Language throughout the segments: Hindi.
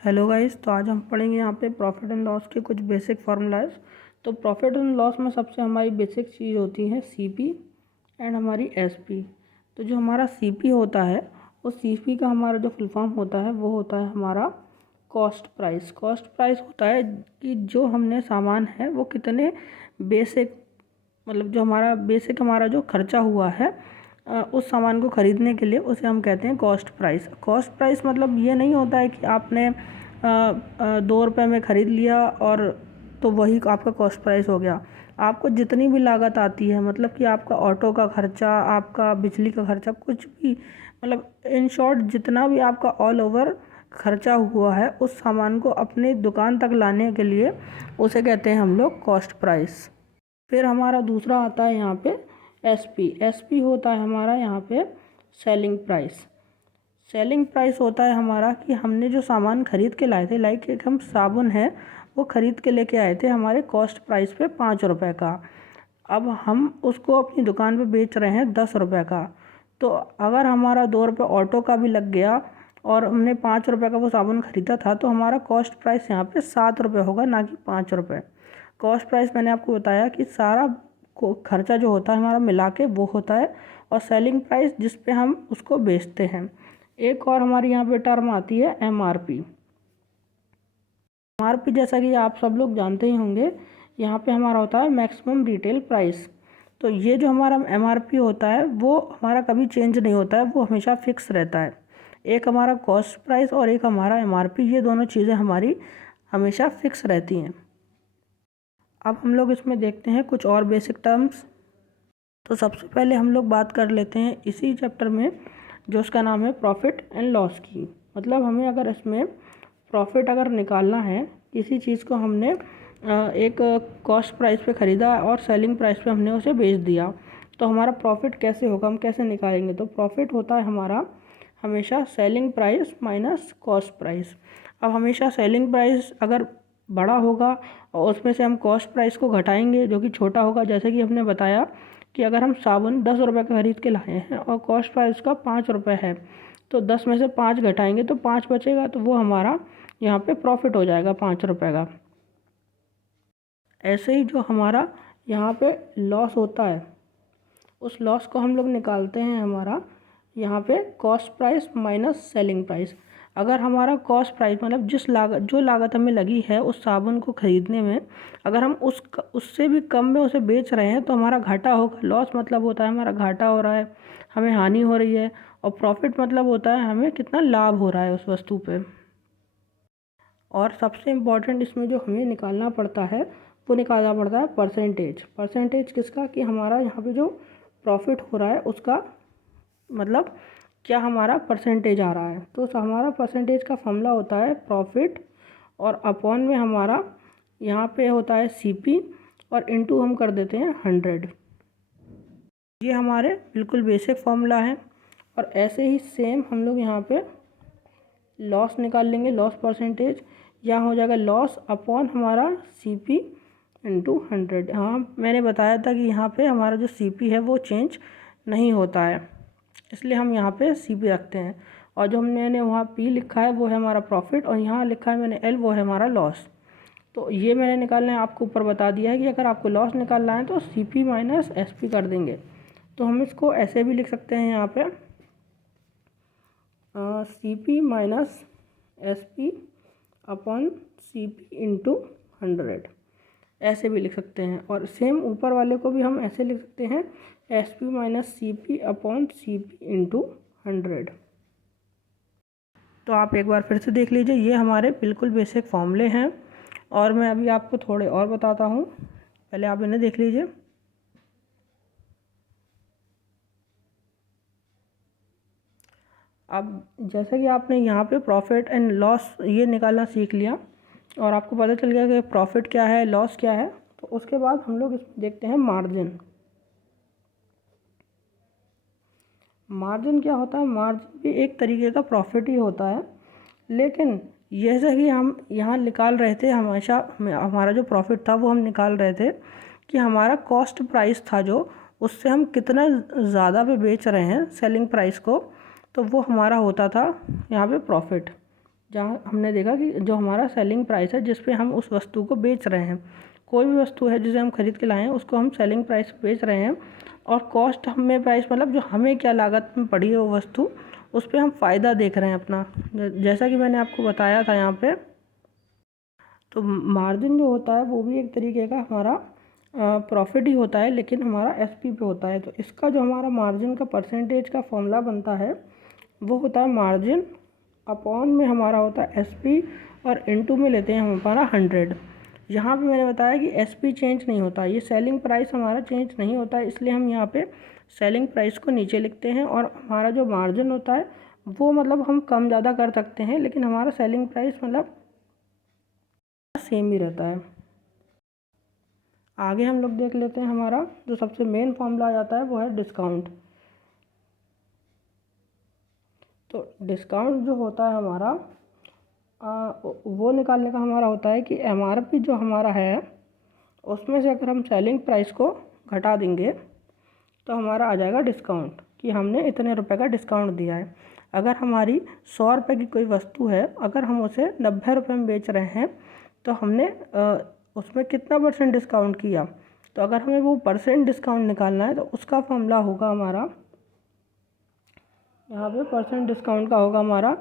हेलो गाइस, तो आज हम पढ़ेंगे यहाँ पे प्रॉफिट एंड लॉस के कुछ बेसिक फार्मूलाज। तो प्रॉफिट एंड लॉस में सबसे हमारी बेसिक चीज़ होती है सीपी एंड हमारी एसपी। तो जो हमारा सीपी होता है, उस सीपी का हमारा जो फुल फॉर्म होता है वो होता है हमारा कॉस्ट प्राइस। कॉस्ट प्राइस होता है कि जो हमने सामान है वो कितने बेसिक, मतलब जो हमारा बेसिक हमारा जो खर्चा हुआ है उस सामान को ख़रीदने के लिए, उसे हम कहते हैं कॉस्ट प्राइस। कॉस्ट प्राइस मतलब ये नहीं होता है कि आपने 2 रुपये में ख़रीद लिया और तो वही आपका कॉस्ट प्राइस हो गया। आपको जितनी भी लागत आती है, मतलब कि आपका ऑटो का खर्चा, आपका बिजली का खर्चा, कुछ भी, मतलब इन शॉर्ट जितना भी आपका ऑल ओवर खर्चा हुआ है उस सामान को अपनी दुकान तक लाने के लिए, उसे कहते हैं हम लोग कॉस्ट प्राइस। फिर हमारा दूसरा आता है यहाँ पे एसपी। एसपी होता है हमारा यहाँ पे सेलिंग प्राइस। सेलिंग प्राइस होता है हमारा कि हमने जो सामान खरीद के लाए थे, लाइक एक हम साबुन है वो ख़रीद के लेके आए थे हमारे कॉस्ट प्राइस पे 5 रुपये का। अब हम उसको अपनी दुकान पे बेच रहे हैं 10 रुपये का। तो अगर हमारा 2 रुपये ऑटो का भी लग गया और हमने 5 रुपये का वो साबुन ख़रीदा था, तो हमारा कॉस्ट प्राइस यहाँ पे 7 रुपये होगा, ना कि 5 रुपये। कॉस्ट प्राइस मैंने आपको बताया कि सारा को खर्चा जो होता है हमारा मिला के वो होता है, और सेलिंग प्राइस जिस पे हम उसको बेचते हैं। एक और हमारी यहाँ पे टर्म आती है एमआरपी। एमआरपी जैसा कि आप सब लोग जानते ही होंगे, यहाँ पे हमारा होता है मैक्सिमम रिटेल प्राइस। तो ये जो हमारा एमआरपी होता है वो हमारा कभी चेंज नहीं होता है, वो हमेशा फिक्स रहता है। एक हमारा कॉस्ट प्राइस और एक हमारा एमआरपी, ये दोनों चीज़ें हमारी हमेशा फिक्स रहती हैं। अब हम लोग इसमें देखते हैं कुछ और बेसिक टर्म्स। तो सबसे पहले हम लोग बात कर लेते हैं इसी चैप्टर में, जो उसका नाम है प्रॉफिट एंड लॉस की। मतलब हमें अगर इसमें प्रॉफिट अगर निकालना है, किसी चीज़ को हमने एक कॉस्ट प्राइस पे ख़रीदा और सेलिंग प्राइस पे हमने उसे बेच दिया, तो हमारा प्रॉफिट कैसे होगा, हम कैसे निकालेंगे। तो प्रॉफिट होता है हमारा हमेशा selling price minus cost price. अब हमेशा सेलिंग प्राइस अगर बड़ा होगा और उसमें से हम कॉस्ट प्राइस को घटाएंगे जो कि छोटा होगा। जैसे कि हमने बताया कि अगर हम साबुन 10 रुपये का ख़रीद के लाए हैं और कॉस्ट प्राइस का 5 रुपये है, तो 10 में से 5 घटाएंगे तो 5 बचेगा, तो वो हमारा यहाँ पे प्रॉफिट हो जाएगा 5 रुपये का। ऐसे ही जो हमारा यहाँ पे लॉस होता है, उस लॉस को हम लोग निकालते हैं हमारा यहाँ पे cost price minus selling price. अगर हमारा कॉस्ट प्राइस मतलब जो लागत हमें लगी है उस साबुन को ख़रीदने में, अगर हम उससे भी कम में उसे बेच रहे हैं तो हमारा घाटा होगा। लॉस मतलब होता है हमारा घाटा हो रहा है, हमें हानि हो रही है, और प्रॉफिट मतलब होता है हमें कितना लाभ हो रहा है उस वस्तु पे। और सबसे इम्पॉर्टेंट इसमें जो हमें निकालना पड़ता है, वो निकालना पड़ता है परसेंटेज। परसेंटेज किसका, कि हमारा यहाँ पे जो प्रॉफिट हो रहा है उसका मतलब क्या हमारा परसेंटेज आ रहा है। तो हमारा परसेंटेज का फॉर्मूला होता है प्रॉफिट, और अपॉन में हमारा यहाँ पे होता है सीपी, और इनटू हम कर देते हैं 100। ये हमारे बिल्कुल बेसिक फार्मूला है। और ऐसे ही सेम हम लोग यहाँ पे लॉस निकाल लेंगे, लॉस परसेंटेज। यहाँ हो जाएगा लॉस अपॉन हमारा सीपी इनटू 100। हाँ, मैंने बताया था कि यहाँ पे हमारा जो सीपी है वो चेंज नहीं होता है, इसलिए हम यहाँ पे सीपी रखते हैं। और जो मैंने वहाँ पी लिखा है वो है हमारा प्रॉफिट, और यहाँ लिखा है मैंने एल, वो है हमारा लॉस। तो ये मैंने निकालना है, आपको ऊपर बता दिया है कि अगर आपको लॉस निकालना है तो सीपी माइनस एसपी कर देंगे। तो हम इसको ऐसे भी लिख सकते हैं यहाँ पे CP minus SP upon CP into 100, ऐसे भी लिख सकते हैं। और सेम ऊपर वाले को भी हम ऐसे लिख सकते हैं, S P minus C P upon C P into 100। तो आप एक बार फिर से देख लीजिए, ये हमारे बिल्कुल बेसिक फॉर्मूले हैं, और मैं अभी आपको थोड़े और बताता हूँ, पहले आप इन्हें देख लीजिए। अब जैसे कि आपने यहाँ पे प्रॉफिट एंड लॉस ये निकालना सीख लिया, और आपको पता चल गया कि प्रॉफिट क्या है, लॉस क्या है, तो उसके बाद हम लोग इसमें देखते हैं मार्जिन। मार्जिन क्या होता है, मार्जिन भी एक तरीके का प्रॉफिट ही होता है, लेकिन जैसे कि हम यहाँ निकाल रहे थे, हमेशा हमारा जो प्रॉफिट था वो हम निकाल रहे थे कि हमारा कॉस्ट प्राइस था जो, उससे हम कितना ज़्यादा पे बेच रहे हैं सेलिंग प्राइस को, तो वो हमारा होता था यहाँ पे प्रॉफिट। जहाँ हमने देखा कि जो हमारा सेलिंग प्राइस है जिस पे हम उस वस्तु को बेच रहे हैं, कोई भी वस्तु है जिसे हम खरीद के लाए हैं उसको हम सेलिंग प्राइस बेच रहे हैं, और कॉस्ट हमें प्राइस मतलब जो हमें क्या लागत में पड़ी है वो वस्तु, उस पर हम फ़ायदा देख रहे हैं अपना। जैसा कि मैंने आपको बताया था यहाँ पे, तो मार्जिन जो होता है वो भी एक तरीके का हमारा प्रॉफिट ही होता है, लेकिन हमारा एसपी पे होता है। तो इसका जो हमारा मार्जिन का परसेंटेज का फॉर्मूला बनता है वो होता है मार्जिन अपॉन में हमारा होता है एसपी, और इनटू में लेते हैं हम हमारा 100। यहाँ पे मैंने बताया कि एसपी चेंज नहीं होता, ये सेलिंग प्राइस हमारा चेंज नहीं होता है, इसलिए हम यहाँ पे सेलिंग प्राइस को नीचे लिखते हैं, और हमारा जो मार्जिन होता है वो मतलब हम कम ज़्यादा कर सकते हैं, लेकिन हमारा सेलिंग प्राइस मतलब सेम ही रहता है। आगे हम लोग देख लेते हैं हमारा जो सबसे मेन फॉर्मूला आ जाता है वो है डिस्काउंट। तो डिस्काउंट जो होता है हमारा वो निकालने का हमारा होता है कि एमआरपी जो हमारा है उसमें से अगर हम सेलिंग प्राइस को घटा देंगे तो हमारा आ जाएगा डिस्काउंट, कि हमने इतने रुपए का डिस्काउंट दिया है। अगर हमारी 100 रुपये की कोई वस्तु है, अगर हम उसे 90 रुपये में बेच रहे हैं तो हमने उसमें कितना परसेंट डिस्काउंट किया। तो अगर हमें वो परसेंट डिस्काउंट निकालना है तो उसका फॉर्मूला होगा हमारा, यहाँ पे परसेंट डिस्काउंट का होगा हमारा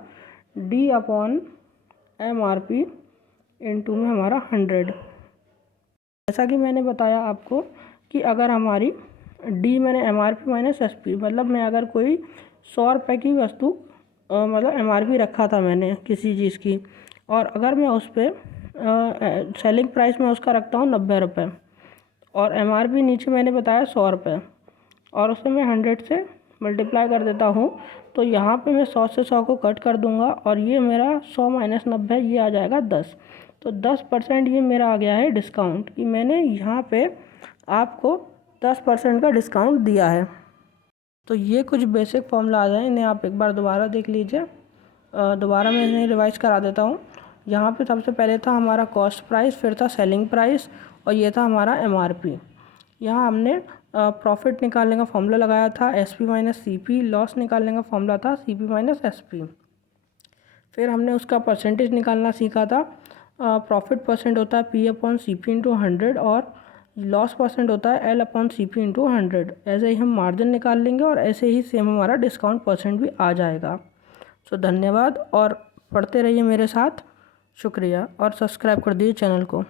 डी अपॉन एमआरपी इनटू में हमारा 100। जैसा कि मैंने बताया आपको कि अगर हमारी डी मैंने एमआरपी माइनस एसपी, मतलब मैं अगर कोई 100 रुपये की वस्तु मतलब एमआरपी रखा था मैंने किसी चीज़ की, और अगर मैं उस पर सेलिंग प्राइस में उसका रखता हूँ 90 रुपये, और एमआरपी नीचे मैंने बताया 100 रुपये, और उसे मैं 100 से मल्टीप्लाई कर देता हूँ, तो यहाँ पे मैं 100 से 100 को कट कर दूँगा, और ये मेरा 100 माइनस 90 ये आ जाएगा 10। तो 10% ये मेरा आ गया है डिस्काउंट, कि मैंने यहाँ पे आपको 10% का डिस्काउंट दिया है। तो ये कुछ बेसिक फॉर्मूला आ जाए, इन्हें आप एक बार दोबारा देख लीजिए। दोबारा मैं इन्हें रिवाइज करा देता हूँ। यहाँ पे सबसे पहले था हमारा कॉस्ट प्राइस, फिर था सेलिंग प्राइस, और ये था हमारा एमआरपी। यहाँ हमने प्रॉफिट निकालने का फॉर्मूला लगाया था एसपी माइनस सीपी, लॉस निकालने का फॉर्मूला था सीपी माइनस एसपी। फिर हमने उसका परसेंटेज निकालना सीखा था। प्रॉफिट परसेंट होता है P upon C P into 100, और लॉस परसेंट होता है L upon C P into 100। ऐसे ही हम मार्जिन निकाल लेंगे, और ऐसे ही सेम हमारा डिस्काउंट परसेंट भी आ जाएगा। सो धन्यवाद, और पढ़ते रहिए मेरे साथ। शुक्रिया, और सब्सक्राइब कर दीजिए चैनल को।